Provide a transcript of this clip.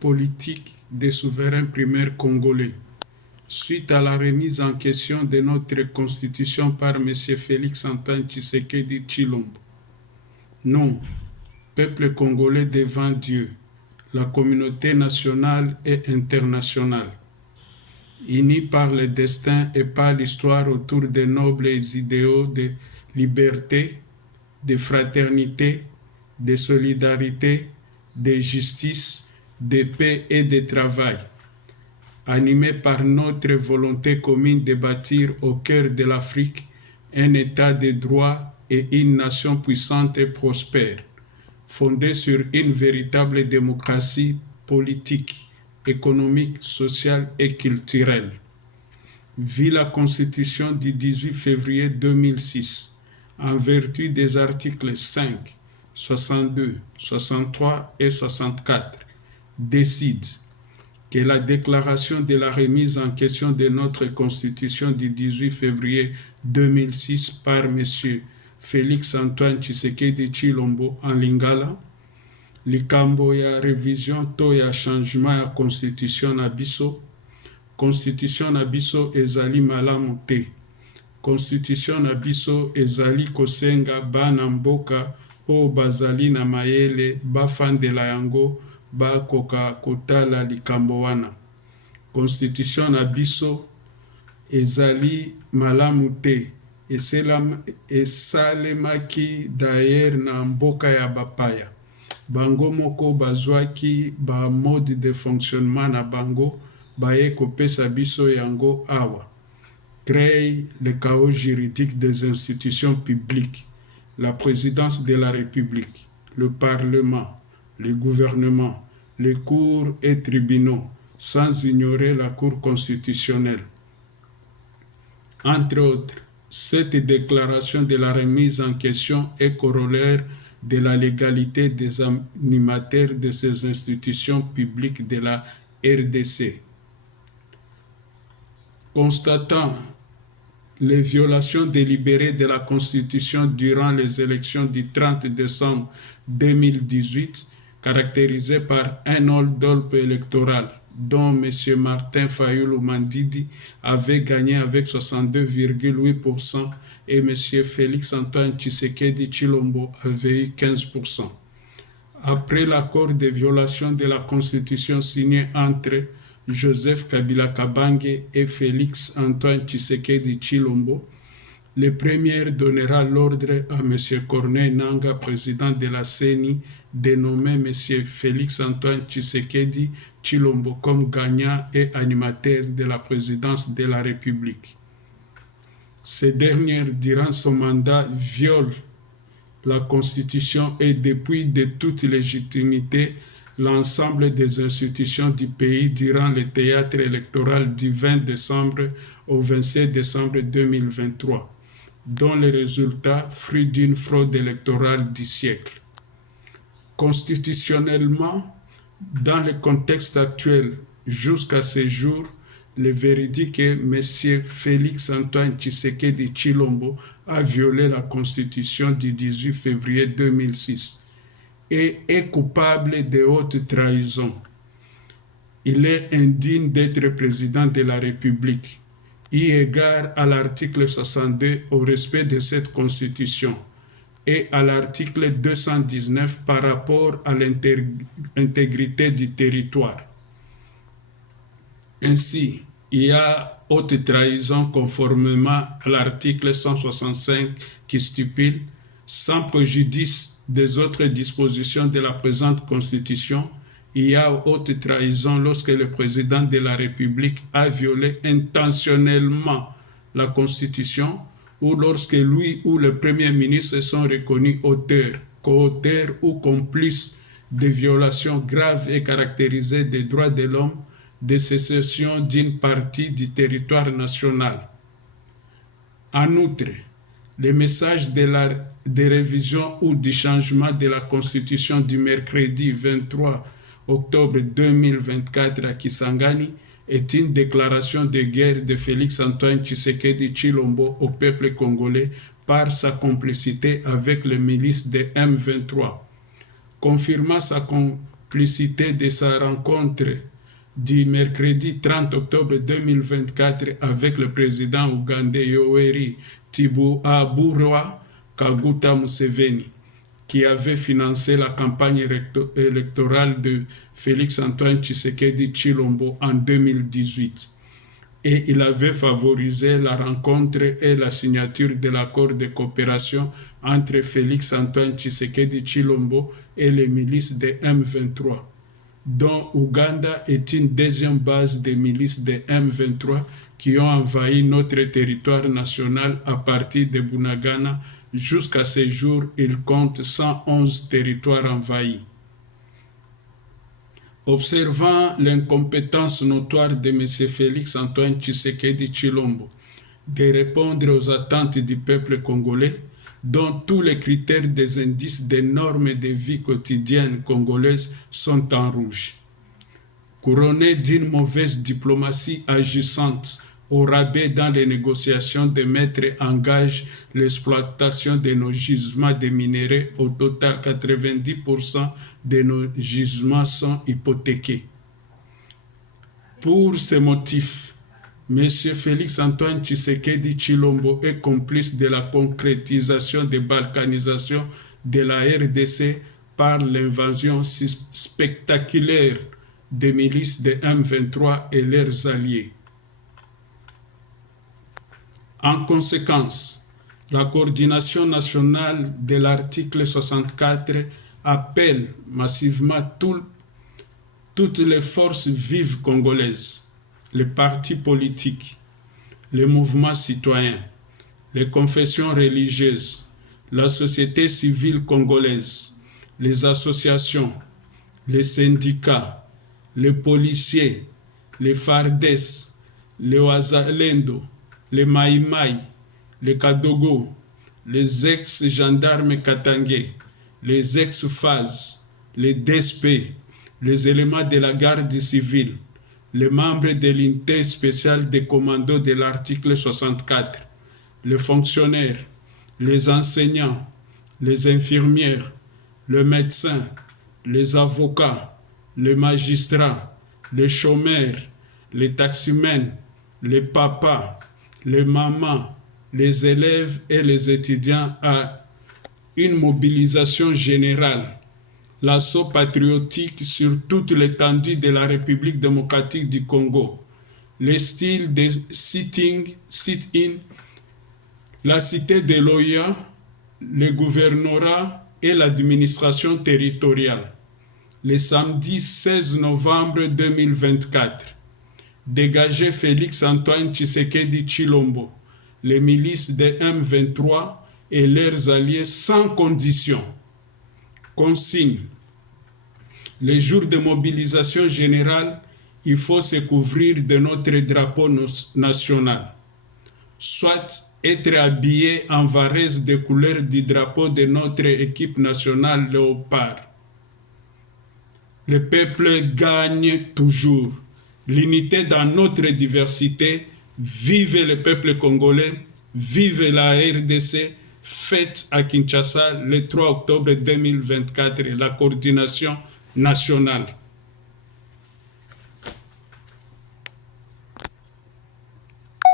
politique des souverains primaires congolais. Suite à la remise en question de notre constitution par M. Félix-Antoine Tshisekedi Tshilombo. Non, peuple congolais devant Dieu, la communauté nationale et internationale, unis par le destin et par l'histoire autour de nobles idéaux de liberté, de fraternité, de solidarité, de justice, de paix et de travail, animés par notre volonté commune de bâtir au cœur de l'Afrique un État de droit et une nation puissante et prospère, fondée sur une véritable démocratie politique, économique, sociale et culturelle. Vit la Constitution du 18 février 2006, en vertu des articles 5, 62, 63 et 64, décide que la déclaration de la remise en question de notre Constitution du 18 février 2006 par M. Félix-Antoine Tshisekedi Tshilombo en Lingala, likambo ya révision to ya changement ya Constitution na biso, Constitution na biso ezali malamu te. Constitution na biso ezali kosenga bana mboka o bazali na mayele bafandela yango bakoka kotala likambo wana. Constitution na biso ezali malamu te. Esalemaki d'ailleurs na mboka ya bapaya. Bango moko bazwaki ba mode de fonctionnement na bango baye kopesa biso yango awa. Crée le chaos juridique des institutions publiques, la présidence de la République, le Parlement, le gouvernement, les cours et tribunaux, sans ignorer la Cour constitutionnelle. Entre autres, cette déclaration de la remise en question est corollaire de la légalité des animateurs de ces institutions publiques de la RDC. Constatant les violations délibérées de la Constitution durant les élections du 30 décembre 2018, caractérisées par un hold-up électoral dont M. Martin Fayulu Mandidi avait gagné avec 62,8% et M. Félix-Antoine Tshisekedi Tshilombo avait eu 15%. Après l'accord de violation de la Constitution signé entre Joseph Kabila Kabange et Félix-Antoine Tshisekedi Tshilombo, le premier donnera l'ordre à M. Corneille Nangaa, président de la CENI, de nommer M. Félix-Antoine Tshisekedi Tshilombo comme gagnant et animateur de la présidence de la République. Ce dernier, durant son mandat, viole la Constitution et depuis de toute légitimité l'ensemble des institutions du pays durant le théâtre électoral du 20 décembre au 27 décembre 2023, dont les résultats fruit d'une fraude électorale du siècle. Constitutionnellement, dans le contexte actuel, jusqu'à ce jour, le véridique est M. Félix-Antoine Tshisekedi Tshilombo a violé la Constitution du 18 février 2006 et est coupable de haute trahison. Il est indigne d'être président de la République, eu égard à l'article 62 au respect de cette Constitution et à l'article 219 par rapport à l'intégrité du territoire. Ainsi, il y a haute trahison conformément à l'article 165 qui stipule, sans préjudice des autres dispositions de la présente Constitution, il y a haute trahison lorsque le président de la République a violé intentionnellement la Constitution ou lorsque lui ou le Premier ministre sont reconnus auteurs, co-auteurs ou complices de violations graves et caractérisées des droits de l'homme, de sécession d'une partie du territoire national. En outre, le message de révision ou du changement de la Constitution du mercredi 23 octobre 2024 à Kisangani est une déclaration de guerre de Félix-Antoine Tshisekedi Tshilombo au peuple congolais par sa complicité avec les milices de M23, confirmant sa publicité de sa rencontre du mercredi 30 octobre 2024 avec le président ougandais Yoweri Tibuhaburwa Kaguta Museveni, qui avait financé la campagne électorale de Félix-Antoine Tshisekedi Tshilombo en 2018. Et il avait favorisé la rencontre et la signature de l'accord de coopération entre Félix-Antoine Tshisekedi Tshilombo et les milices de M23, dont Ouganda est une deuxième base des milices de M23 qui ont envahi notre territoire national à partir de Bunagana. Jusqu'à ce jour, il compte 111 territoires envahis. Observant l'incompétence notoire de M. Félix-Antoine Tshisekedi Tshilombo de répondre aux attentes du peuple congolais, dont tous les critères des indices des normes de vie quotidienne congolaise sont en rouge. Couronné d'une mauvaise diplomatie agissante au rabais dans les négociations de mettre en gage l'exploitation de nos gisements de minerais. Au total, 90% de nos gisements sont hypothéqués. Pour ces motifs, M. Félix-Antoine Tshisekedi Tshilombo est complice de la concrétisation de balkanisation de la RDC par l'invasion spectaculaire des milices de M23 et leurs alliés. En conséquence, la coordination nationale de l'article 64 appelle massivement toutes les forces vives congolaises, les partis politiques, les mouvements citoyens, les confessions religieuses, la société civile congolaise, les associations, les syndicats, les policiers, les FARDES, les Wazalendo, les Maïmaï, les Kadogo, les ex-gendarmes katangais, les ex-FAZ, les DSP, les éléments de la garde civile, les membres de l'unité spéciale des commandos de l'article 64, les fonctionnaires, les enseignants, les infirmières, les médecins, les avocats, les magistrats, les chômeurs, les taximens, les papas, les mamans, les élèves et les étudiants à une mobilisation générale, l'assaut patriotique sur toute l'étendue de la République démocratique du Congo, les styles de sit-in, la cité de l'Oya, le gouvernorat et l'administration territoriale. Le samedi 16 novembre 2024, dégager Félix-Antoine Tshisekedi Tshilombo, les milices de M23 et leurs alliés sans condition. Consigne. Les jours de mobilisation générale, il faut se couvrir de notre drapeau national, soit être habillé en varèse de couleurs du drapeau de notre équipe nationale léopard. Le peuple gagne toujours. L'unité dans notre diversité. Vive le peuple congolais, vive la RDC, fête à Kinshasa le 3 octobre 2024, la coordination nationale.